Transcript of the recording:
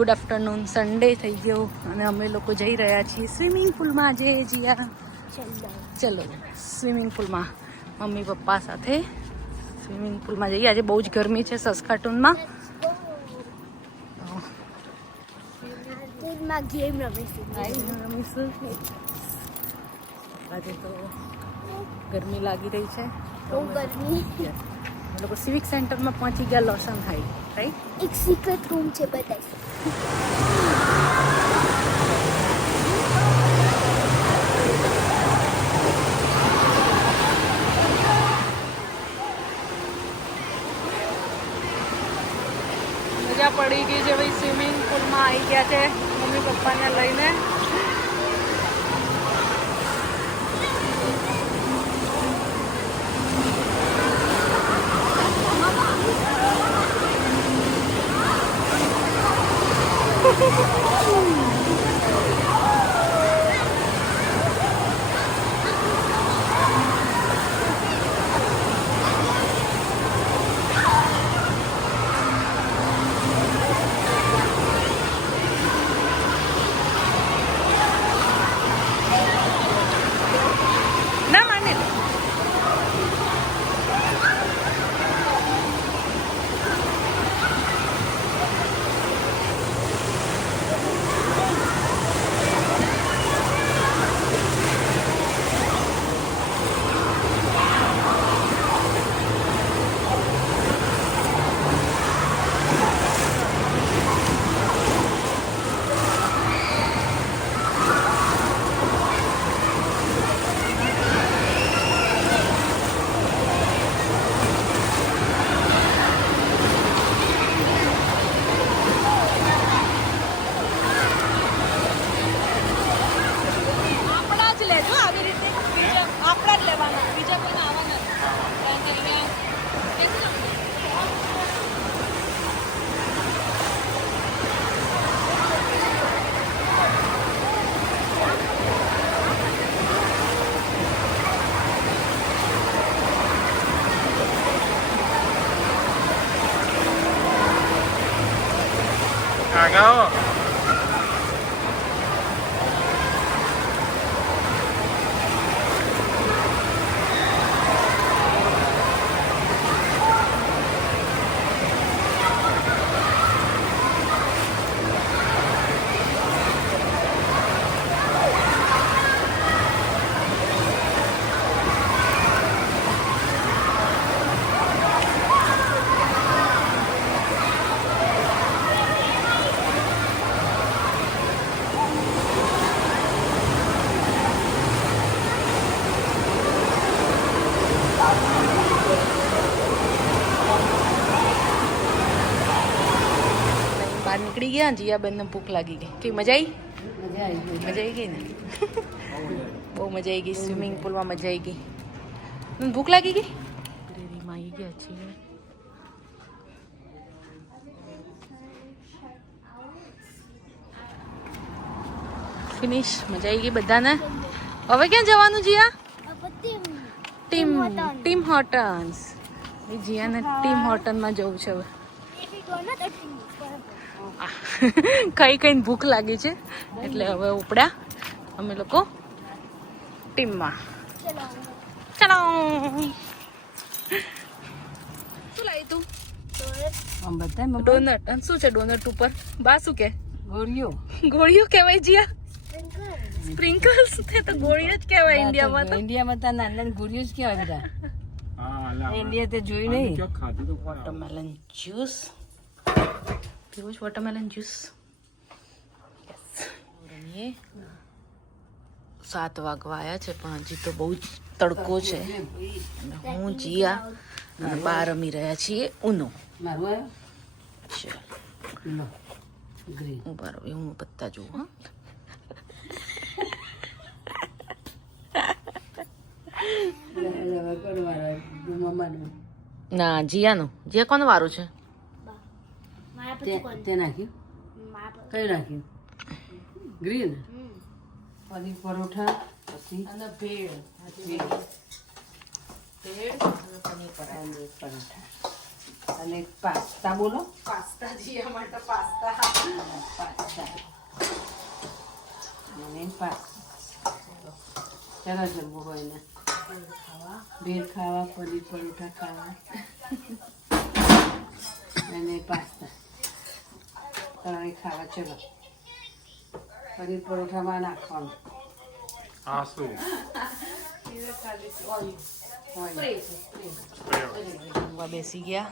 Good afternoon Sunday થઈ ગયો અને અમે લોકો જઈ રહ્યા છીએ સ્વિમિંગ પુલમાં. જે જીયા. ચલો સ્વિમિંગ પુલમાં મમ્મી પપ્પા સાથે સ્વિમિંગ પુલમાં જઈએ. આજે બહુ જ ગરમી છે સસ્કાટૂનમાં. આજે તો ગરમી લાગી રહી છે. બહુ ગરમી. લોકો સિવિક સેન્ટરમાં પહોંચી ગયા લોશન હાઈ રાઈટ એક સિક્રેટ રૂમ છે બધા મજા પડી ગઈ છે ભાઈ સ્વિમિંગ પુલમાં આવી ગયા છે મમ્મી પપ્પાને લઈને. Cagado. નીકળી ગયા જીયા બેનને ભૂખ લાગી ગઈ. કે મજા આવી મજા આવી ગઈ. ને? બહુ મજા આવી ગઈ સ્વિમિંગ પુલમાં મજા આવી ગઈ. ભૂખ લાગી ગઈ? ડેરીમાં આવી ગયા છીએ. ફિનિશ મજા આવી ગઈ બધાને? હવે ક્યાં જવાનું Jiya? Team. Tim Hortons. જીયાને team હોટનમાં જવું છે હવે. ખાઈ ખાઈને ભૂખ લાગી છે? એટલે હવે ઉપડ્યા અમે લોકો ટીમમાં. ચલો. શું લાવી તું? ડોનટ અને શું છે ડોનટ ઉપર? બા શું કે? ગોળીઓ. ગોળીઓ કહેવાય જીયા? સ્પ્રિંકલ્સ તે તો ગોળીઓ જ કહેવાય ઇન્ડિયામાં તો ઇન્ડિયામાં તો. નાના ગોળીઓ જ કહેવાય બધા. ઇન્ડિયા તે જોઈ નહીં. વોટરમેલન જ્યુસ પીવું છે વોટરમેલન જ્યુસ રમીએ. સાત વાગવા આવ્યા છે પણ હજી તો બહુ જ તડકો છે. હું જીયા અને બા રમી રહ્યા છીએ ઉનો. મારું ચાલ ઊભા રહો હું પત્તા જોઉં હા. ના જીયાનું. જીયા કોનો વારો છે? તે નાખ્યું? કયું નાખ્યું? ગ્રીન? પછી પરોઠા પછી અને ભેળ. ભેળ. અને પનીર પરાઠા. અને પાસ્તા બોલો. પાસ્તા જીયા માટે પાસ્તા. પાસ્તા. અને પાસ્તા. ચાલો જમવું હોય ને. ભેળ ખાવા પનીર પરોઠા ખાવા. અને પાસ્તા. ત્રણેય ખાવા ચલો. પનીર પરોઠામાં નાખવાનું. આસુ બેસી ગયા.